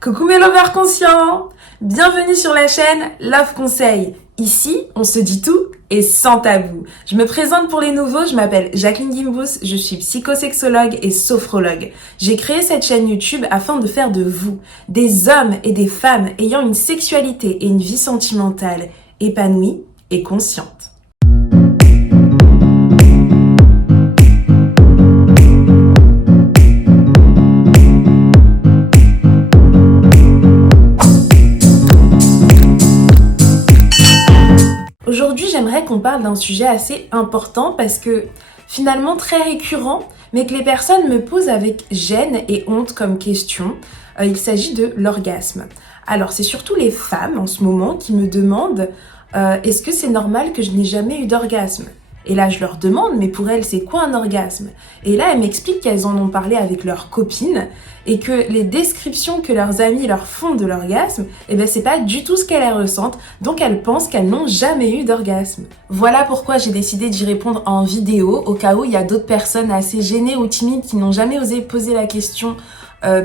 Coucou mes lovers conscients! Bienvenue sur la chaîne Love Conseil. Ici, on se dit tout et sans tabou. Je me présente pour les nouveaux, je m'appelle Jacqueline Gimbous, je suis psychosexologue et sophrologue. J'ai créé cette chaîne YouTube afin de faire de vous des hommes et des femmes ayant une sexualité et une vie sentimentale épanouie et consciente. Aujourd'hui, j'aimerais qu'on parle d'un sujet assez important parce que finalement très récurrent, mais que les personnes me posent avec gêne et honte comme question. Il s'agit de l'orgasme. Alors, c'est surtout les femmes en ce moment qui me demandent est-ce que c'est normal que je n'ai jamais eu d'orgasme ? Et là, je leur demande, mais pour elles, c'est quoi un orgasme ? Et là, elles m'expliquent qu'elles en ont parlé avec leurs copines et que les descriptions que leurs amis leur font de l'orgasme, c'est pas du tout ce qu'elles ressentent, donc elles pensent qu'elles n'ont jamais eu d'orgasme. Voilà pourquoi j'ai décidé d'y répondre en vidéo, au cas où il y a d'autres personnes assez gênées ou timides qui n'ont jamais osé poser la question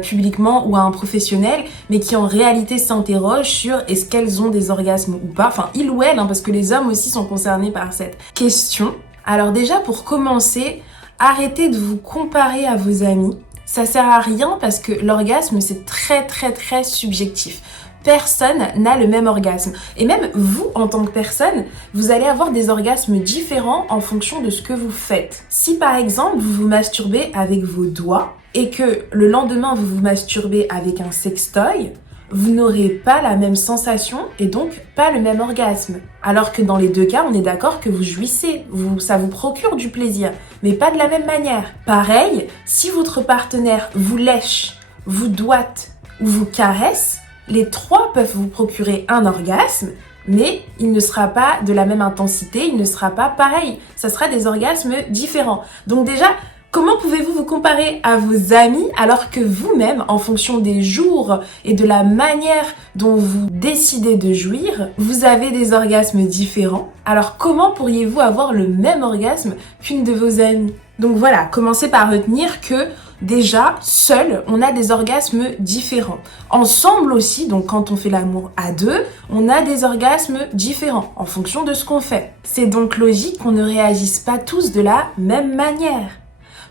publiquement ou à un professionnel, mais qui en réalité s'interrogent sur est-ce qu'elles ont des orgasmes ou pas, enfin il ou elle, parce que les hommes aussi sont concernés par cette question. Alors déjà pour commencer, arrêtez de vous comparer à vos amis, ça sert à rien parce que l'orgasme c'est très subjectif. Personne n'a le même orgasme. Et même vous, en tant que personne, vous allez avoir des orgasmes différents en fonction de ce que vous faites. Si par exemple, vous vous masturbez avec vos doigts et que le lendemain, vous vous masturbez avec un sextoy, vous n'aurez pas la même sensation et donc pas le même orgasme. Alors que dans les deux cas, on est d'accord que vous jouissez, ça vous procure du plaisir, mais pas de la même manière. Pareil, si votre partenaire vous lèche, vous doite ou vous caresse, les trois peuvent vous procurer un orgasme, mais il ne sera pas de la même intensité, il ne sera pas pareil. Ça sera des orgasmes différents. Donc déjà, comment pouvez-vous vous comparer à vos amis alors que vous-même, en fonction des jours et de la manière dont vous décidez de jouir, vous avez des orgasmes différents? Alors comment pourriez-vous avoir le même orgasme qu'une de vos amies? Donc voilà, commencez par retenir que déjà, seul, on a des orgasmes différents. Ensemble aussi, donc quand on fait l'amour à deux, on a des orgasmes différents en fonction de ce qu'on fait. C'est donc logique qu'on ne réagisse pas tous de la même manière.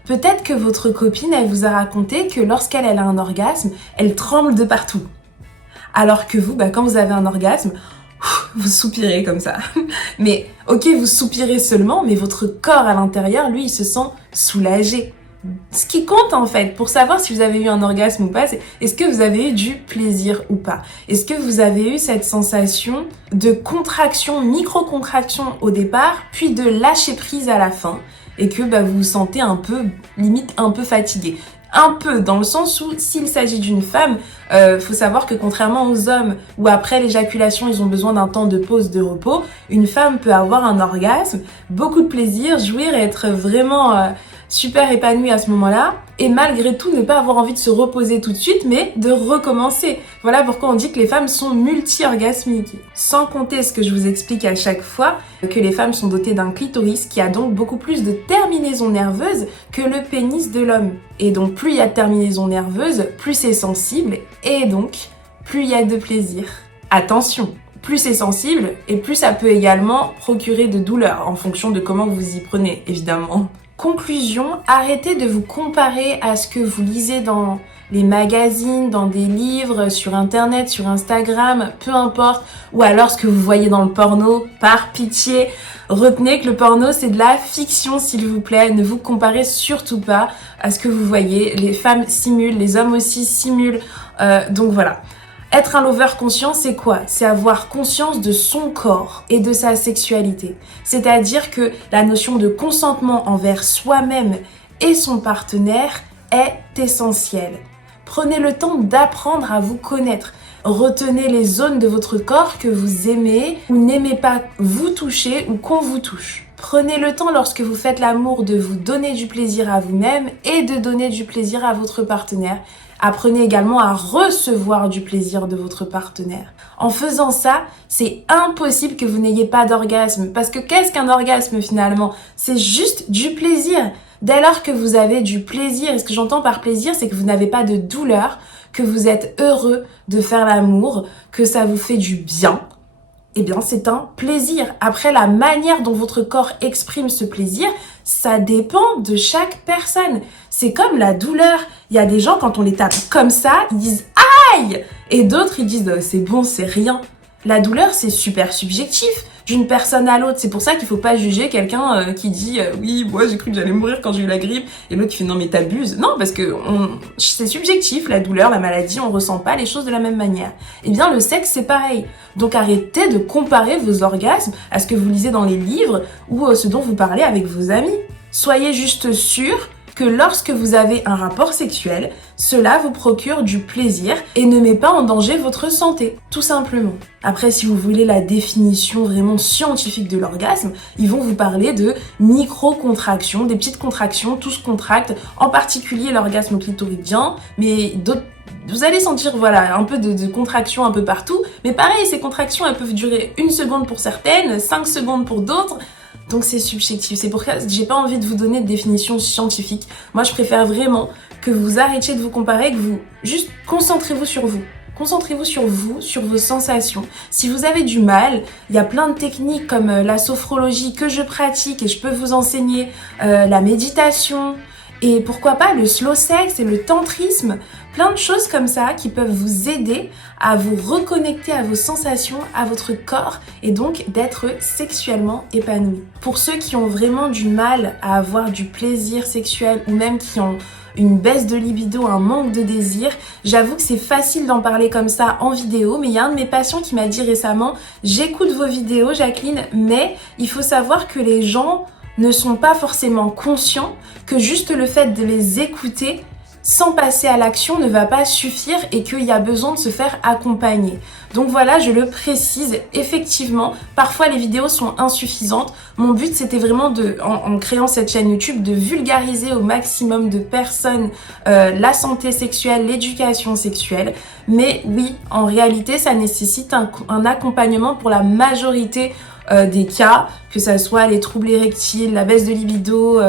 Peut-être que votre copine, elle vous a raconté que lorsqu'elle a un orgasme, elle tremble de partout. Alors que vous, quand vous avez un orgasme, vous soupirez comme ça. Mais ok, vous soupirez seulement, mais votre corps à l'intérieur, lui, il se sent soulagé. Ce qui compte en fait pour savoir si vous avez eu un orgasme ou pas, c'est est-ce que vous avez eu du plaisir ou pas? Est-ce que vous avez eu cette sensation de contraction, micro-contraction au départ, puis de lâcher prise à la fin et que vous vous sentez un peu, limite un peu fatigué? Un peu, dans le sens où s'il s'agit d'une femme, faut savoir que contrairement aux hommes, où après l'éjaculation, ils ont besoin d'un temps de pause, de repos, une femme peut avoir un orgasme, beaucoup de plaisir, jouir et être vraiment super épanouie à ce moment-là, et malgré tout ne pas avoir envie de se reposer tout de suite, mais de recommencer. Voilà pourquoi on dit que les femmes sont multi-orgasmiques. Sans compter ce que je vous explique à chaque fois, que les femmes sont dotées d'un clitoris qui a donc beaucoup plus de terminaisons nerveuses que le pénis de l'homme. Et donc plus il y a de terminaisons nerveuses, plus c'est sensible, et donc plus il y a de plaisir. Attention, plus c'est sensible, et plus ça peut également procurer de douleur, en fonction de comment vous y prenez, évidemment. Conclusion, arrêtez de vous comparer à ce que vous lisez dans les magazines, dans des livres, sur internet, sur Instagram, peu importe, ou alors ce que vous voyez dans le porno, par pitié. Retenez que le porno c'est de la fiction s'il vous plaît, ne vous comparez surtout pas à ce que vous voyez. Les femmes simulent, les hommes aussi simulent, donc voilà. Être un lover conscient, c'est quoi? C'est avoir conscience de son corps et de sa sexualité. C'est-à-dire que la notion de consentement envers soi-même et son partenaire est essentielle. Prenez le temps d'apprendre à vous connaître. Retenez les zones de votre corps que vous aimez ou n'aimez pas vous toucher ou qu'on vous touche. Prenez le temps lorsque vous faites l'amour de vous donner du plaisir à vous-même et de donner du plaisir à votre partenaire. Apprenez également à recevoir du plaisir de votre partenaire. En faisant ça, c'est impossible que vous n'ayez pas d'orgasme. Parce que qu'est-ce qu'un orgasme finalement? C'est juste du plaisir. Dès lors que vous avez du plaisir, et ce que j'entends par plaisir, c'est que vous n'avez pas de douleur, que vous êtes heureux de faire l'amour, que ça vous fait du bien, eh bien c'est un plaisir. Après, la manière dont votre corps exprime ce plaisir, ça dépend de chaque personne. C'est comme la douleur. Il y a des gens, quand on les tape comme ça, ils disent « aïe !» et d'autres, ils disent « c'est bon, c'est rien ». La douleur, c'est super subjectif d'une personne à l'autre. C'est pour ça qu'il faut pas juger quelqu'un qui dit oui, moi j'ai cru que j'allais mourir quand j'ai eu la grippe, et l'autre qui fait non mais t'abuses. Non, parce que c'est subjectif, la douleur, la maladie, on ressent pas les choses de la même manière. Eh bien le sexe c'est pareil. Donc arrêtez de comparer vos orgasmes à ce que vous lisez dans les livres ou ce dont vous parlez avec vos amis. Soyez juste sûr que lorsque vous avez un rapport sexuel, cela vous procure du plaisir et ne met pas en danger votre santé, tout simplement. Après, si vous voulez la définition vraiment scientifique de l'orgasme, ils vont vous parler de micro-contractions, des petites contractions, tout se contracte, en particulier l'orgasme clitoridien, mais d'autres. Vous allez sentir voilà un peu de contractions un peu partout, mais pareil, ces contractions elles peuvent durer 1 seconde pour certaines, 5 secondes pour d'autres. Donc c'est subjectif, c'est pour ça que j'ai pas envie de vous donner de définition scientifique. Moi je préfère vraiment que vous arrêtiez de vous comparer, que vous juste concentrez-vous sur vous. Concentrez-vous sur vous, sur vos sensations. Si vous avez du mal, il y a plein de techniques comme la sophrologie que je pratique et je peux vous enseigner, la méditation et pourquoi pas le slow sex et le tantrisme. Plein de choses comme ça qui peuvent vous aider à vous reconnecter à vos sensations, à votre corps et donc d'être sexuellement épanoui. Pour ceux qui ont vraiment du mal à avoir du plaisir sexuel ou même qui ont une baisse de libido, un manque de désir, j'avoue que c'est facile d'en parler comme ça en vidéo, mais il y a un de mes patients qui m'a dit récemment « J'écoute vos vidéos, Jacqueline, mais il faut savoir que les gens ne sont pas forcément conscients que juste le fait de les écouter sans passer à l'action ne va pas suffire et qu'il y a besoin de se faire accompagner. Donc voilà, je le précise, effectivement, parfois les vidéos sont insuffisantes. Mon but c'était vraiment en créant cette chaîne YouTube, de vulgariser au maximum de personnes la santé sexuelle, l'éducation sexuelle. Mais oui, en réalité, ça nécessite un accompagnement pour la majorité des cas, que ça soit les troubles érectiles, la baisse de libido,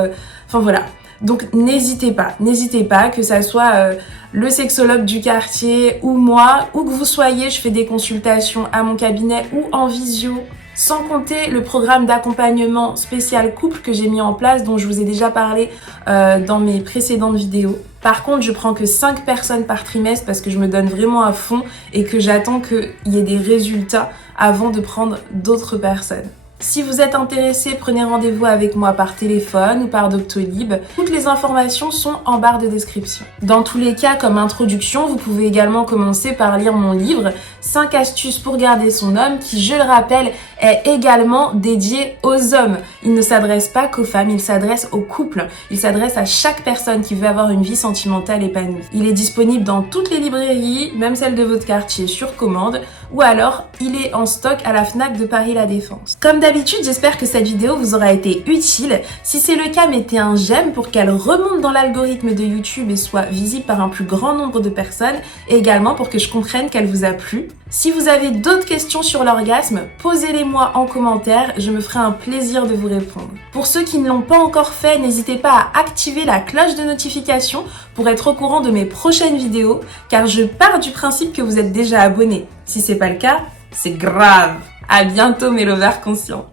enfin voilà. Donc n'hésitez pas, que ça soit le sexologue du quartier ou moi, où que vous soyez, je fais des consultations à mon cabinet ou en visio. Sans compter le programme d'accompagnement spécial couple que j'ai mis en place, dont je vous ai déjà parlé dans mes précédentes vidéos. Par contre, je prends que 5 personnes par trimestre parce que je me donne vraiment à fond et que j'attends qu'il y ait des résultats avant de prendre d'autres personnes. Si vous êtes intéressé, prenez rendez-vous avec moi par téléphone ou par Doctolib. Toutes les informations sont en barre de description. Dans tous les cas, comme introduction, vous pouvez également commencer par lire mon livre 5 astuces pour garder son homme qui, je le rappelle, est également dédié aux hommes. Il ne s'adresse pas qu'aux femmes, il s'adresse aux couples. Il s'adresse à chaque personne qui veut avoir une vie sentimentale épanouie. Il est disponible dans toutes les librairies, même celles de votre quartier sur commande, ou alors il est en stock à la Fnac de Paris La Défense. Comme d'habitude, j'espère que cette vidéo vous aura été utile. Si c'est le cas, mettez un j'aime pour qu'elle remonte dans l'algorithme de YouTube et soit visible par un plus grand nombre de personnes, et également pour que je comprenne qu'elle vous a plu. Si vous avez d'autres questions sur l'orgasme, posez-les-moi en commentaire, je me ferai un plaisir de vous répondre. Pour ceux qui ne l'ont pas encore fait, n'hésitez pas à activer la cloche de notification pour être au courant de mes prochaines vidéos, car je pars du principe que vous êtes déjà abonnés. Si c'est pas le cas, c'est grave. À bientôt mes lovers conscients.